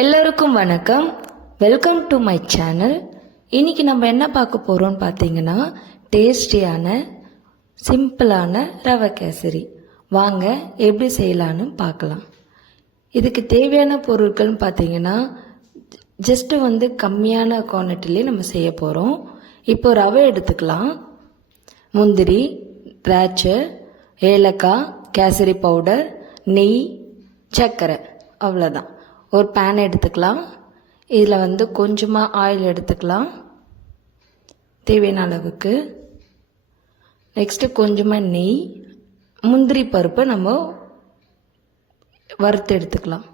எல்லோருக்கும் வணக்கம். Welcome to my channel. இன்னைக்கு நம்ம என்ன பார்க்க போகிறோம்னு பார்த்தீங்கன்னா டேஸ்டியான சிம்பிளான ரவை கேசரி. வாங்க எப்படி செய்யலான்னு பார்க்கலாம். இதுக்கு தேவையான பொருட்கள்னு பார்த்தீங்கன்னா ஜஸ்ட்டு கம்மியான குவான்டிட்டிலே நம்ம செய்ய போகிறோம். இப்போ ரவை எடுத்துக்கலாம். முந்திரி, திராட்சை, ஏலக்காய், கேசரி பவுடர், நெய், சர்க்கரை, அவ்வளோதான். ஒரு பேன் எடுத்துக்கலாம். இதில் கொஞ்சமாக ஆயில் எடுத்துக்கலாம் தேவையான அளவுக்கு. நெக்ஸ்ட்டு கொஞ்சமாக நெய், முந்திரி பருப்பை நம்ம வறுத்து எடுத்துக்கலாம்.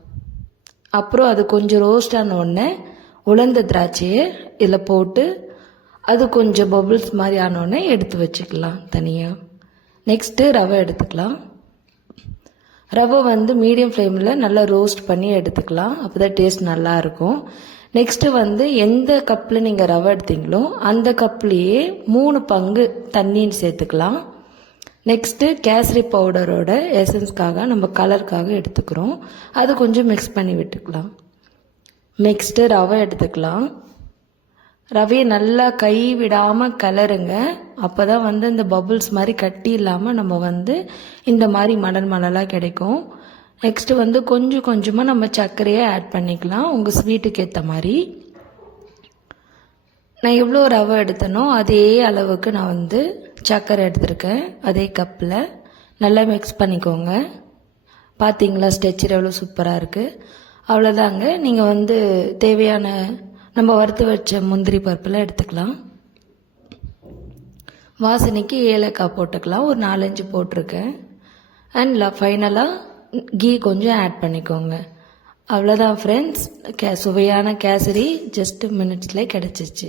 அப்புறம் அது கொஞ்சம் ரோஸ்ட் ஆன உடனே உலர்ந்த திராட்சையை இதில் போட்டு அது கொஞ்சம் பபுள்ஸ் மாதிரி ஆனோடனே எடுத்து வச்சுக்கலாம் தனியாக. நெக்ஸ்ட்டு ரவை எடுத்துக்கலாம். ரவை மீடியம் ஃப்ளேமில் நல்லா ரோஸ்ட் பண்ணி எடுத்துக்கலாம். அப்போ தான் டேஸ்ட் நல்லாயிருக்கும். நெக்ஸ்ட்டு எந்த கப்பில் நீங்கள் ரவை எடுத்தீங்களோ அந்த கப்லேயே 3 பங்கு தண்ணின்னு சேர்த்துக்கலாம். நெக்ஸ்ட்டு கேசரி பவுடரோட எசன்ஸ்க்காக நம்ம கலருக்காக எடுத்துக்கிறோம். அது கொஞ்சம் மிக்ஸ் பண்ணி விட்டுக்கலாம். நெக்ஸ்ட்டு ரவை எடுத்துக்கலாம். ரவையை நல்லா கை விடாமல் கலருங்க. அப்போ தான் இந்த பபுள்ஸ் மாதிரி கட்டி இல்லாமல் நம்ம இந்த மாதிரி மணல் மணலாக கிடைக்கும். நெக்ஸ்ட்டு கொஞ்சம் கொஞ்சமாக நம்ம சர்க்கரையை ஆட் பண்ணிக்கலாம் உங்கள் ஸ்வீட்டுக்கு ஏற்ற மாதிரி. நான் எவ்வளோ ரவை எடுத்தனோ அதே அளவுக்கு நான் சர்க்கரை எடுத்திருக்கேன். அதே கப்பில் நல்லா மிக்ஸ் பண்ணிக்கோங்க. பார்த்தீங்களா ஸ்ட்ரெச்சர் எவ்வளோ சூப்பராக இருக்குது. அவ்வளோதாங்க. நீங்கள் தேவையான நம்ம வறுத்து வச்ச முந்திரி பருப்பெல்லாம் எடுத்துக்கலாம். வாசனைக்கு ஏலக்காய் போட்டுக்கலாம். ஒரு 4-5 போட்டிருக்கேன். அண்ட் ஃபைனலாக கீ கொஞ்சம் ஆட் பண்ணிக்கோங்க. அவ்வளோதான் ஃப்ரெண்ட்ஸ். சுவையான கேசரி ஜஸ்ட் மினிட்ஸ்லேயே கிடச்சிச்சு.